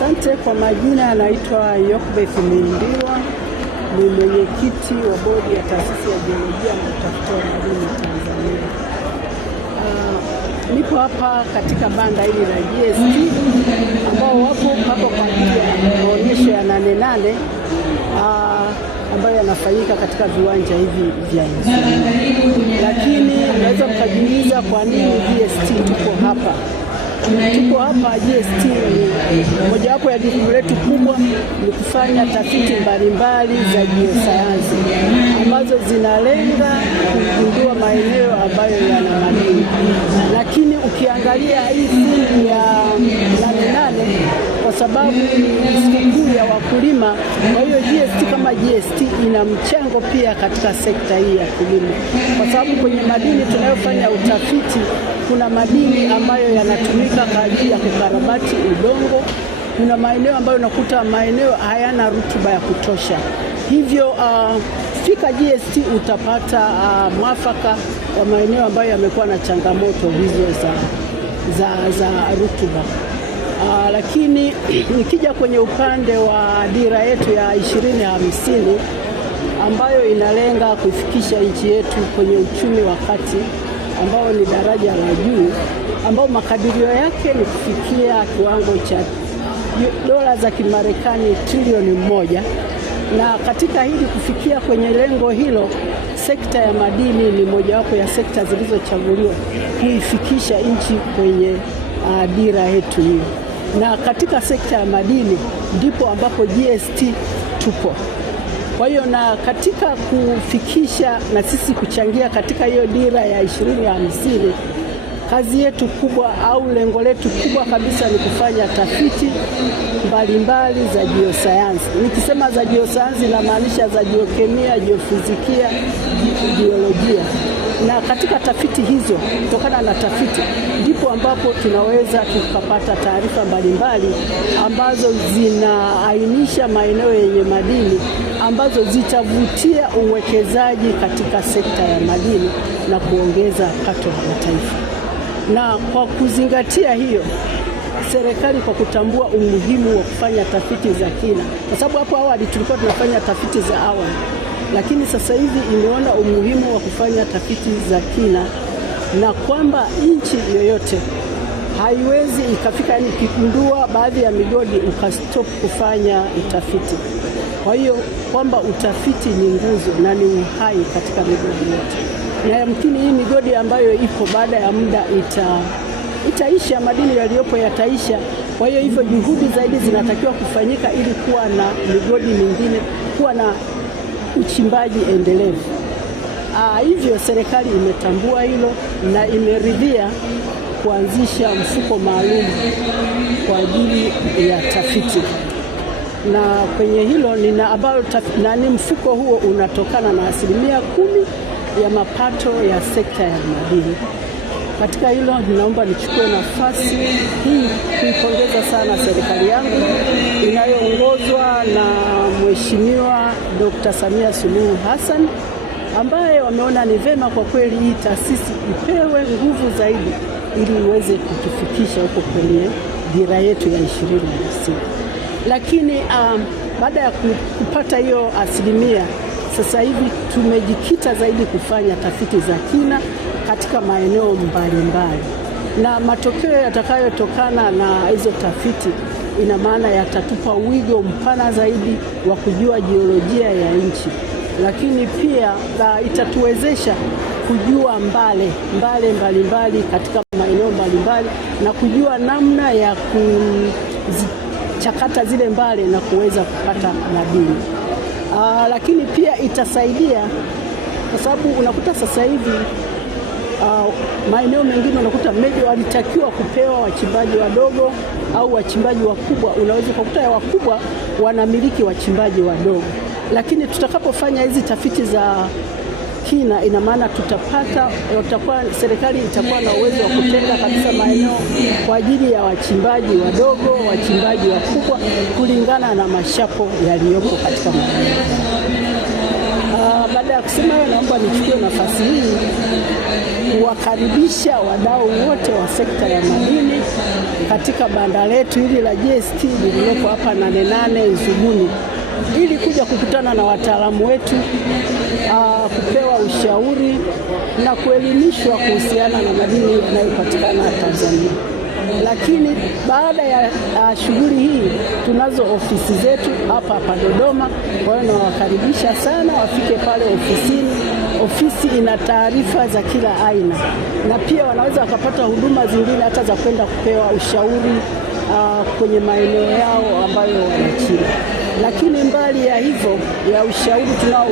Asante. Kwa majina anaitwa Yokbeth Mwindirwa, ni mwenyekiti wa bodi ya taasisi ya jiolojia na utafiti wa madini Tanzania. Nipo hapa katika banda hili la GST ambao wapo hapa kwa ajili ya maonyesho ya Nane Nane ambayo yanafanyika katika viwanja hivi vya nchi. Lakini naweza mkajiuliza kwa nini GST tuko hapa? Tuko hapa GST, mojawapo ya jukumu letu kubwa ni kufanya tafiti mbalimbali za jiosayansi ambazo zinalenga kugundua maeneo ambayo yana madini. Lakini ukiangalia hii siku ya Nane Nane, kwa sababu ni sikukuu ya wakulima, kwa hiyo GST kama GST ina mchango pia katika sekta hii ya kilimo, kwa sababu kwenye madini tunayofanya utafiti kuna madini ambayo yanatumika kwa ajili ya kukarabati udongo. Kuna maeneo ambayo unakuta maeneo hayana rutuba ya kutosha. Hivyo fika GST utapata mwafaka wa maeneo ambayo yamekuwa na changamoto hizo za rutuba. Lakini nikija kwenye upande wa dira yetu ya 2050 ambayo inalenga kufikisha nchi yetu kwenye uchumi wa kati ambao ni daraja la juu, ambao makadirio yake ni kufikia kiwango cha dola za Kimarekani trilioni 1. Na katika hili kufikia kwenye lengo hilo, sekta ya madini ni mojawapo ya sekta zilizochaguliwa kuifikisha nchi kwenye dira yetu hiyo. Na katika sekta ya madini ndipo ambapo GST tupo. Kwa hiyo na katika kufikisha na sisi kuchangia katika hiyo dira ya 2050, kazi yetu kubwa au lengo letu kubwa kabisa ni kufanya tafiti mbalimbali za jiosayansi. Nikisema za jiosayansi namaanisha za jiokemia, jiofizikia, jiolojia. Na katika tafiti hizo, kutokana na tafiti ndipo ambapo tunaweza tukapata taarifa mbalimbali ambazo zinaainisha maeneo yenye madini ambazo zitavutia uwekezaji katika sekta ya madini na kuongeza pato la taifa. Na kwa kuzingatia hiyo, serikali kwa kutambua umuhimu wa kufanya tafiti za kina, kwa sababu hapo awali tulikuwa tunafanya tafiti za awali, lakini sasa hivi imeona umuhimu wa kufanya tafiti za kina, na kwamba nchi yoyote haiwezi ikafika ikigundua baadhi ya migodi ukastop kufanya utafiti. Kwa hiyo kwamba utafiti ni nguzo na ni uhai katika migodi yote, na yamkini hii migodi ambayo ipo baada ya muda itaisha, madini yaliyopo yataisha. Kwa hiyo hivyo juhudi zaidi zinatakiwa kufanyika ili kuwa na migodi mingine, kuwa na uchimbaji endelevu. Hivyo serikali imetambua hilo na imeridhia kuanzisha mfuko maalum kwa ajili ya tafiti. Na kwenye hilo ni mfuko huo unatokana na 10% ya mapato ya sekta ya madini. Katika hilo ninaomba nichukue nafasi hii kuipongeza sana serikali yangu inayoongozwa na Mheshimiwa Dr. Samia Suluhu Hassan, ambaye wameona ni vema kwa kweli hii taasisi ipewe nguvu zaidi ili iweze kutufikisha huko kwenye dira yetu ya 2050. Lakini baada ya kupata hiyo 10%, sasa hivi tumejikita zaidi kufanya tafiti za kina katika maeneo mbalimbali, na matokeo yatakayotokana na hizo tafiti ina maana yatatupa wigo mpana zaidi wa kujua jiolojia ya nchi, lakini pia itatuwezesha kujua mbale mbalimbali katika maeneo mbalimbali na kujua namna ya kuchakata zile mbale na kuweza kupata madini. Lakini pia itasaidia kwa sababu unakuta sasa hivi maeneo mengine unakuta walitakiwa kupewa wachimbaji wadogo au wachimbaji wakubwa. Unaweza kukuta ya wakubwa wanamiliki wachimbaji wadogo, lakini tutakapofanya hizi tafiti za kina, ina maana serikali itakuwa na uwezo wa kutenga kabisa maeneo kwa ajili ya wachimbaji wadogo, wachimbaji wakubwa kulingana na mashapo yaliyopo katika maeneo. baada ya kusema hayo, naomba nichukue nafasi hii kuwakaribisha wadau wote wa sekta ya madini katika banda letu hili la GST lililoko hapa Nane Nane Nzuguni, ili kuja kukutana na wataalamu wetu, kupewa ushauri na kuelimishwa kuhusiana na madini yanayopatikana Tanzania. Lakini baada ya shughuli hii tunazo ofisi zetu hapa Dodoma. Kwa hiyo nawakaribisha sana wafike pale ofisini. Ofisi ina taarifa za kila aina, na pia wanaweza wakapata huduma zingine hata za kwenda kupewa ushauri kwenye maeneo yao ambayo wanachimba. Lakini mbali ya hivyo ya ushauri tunao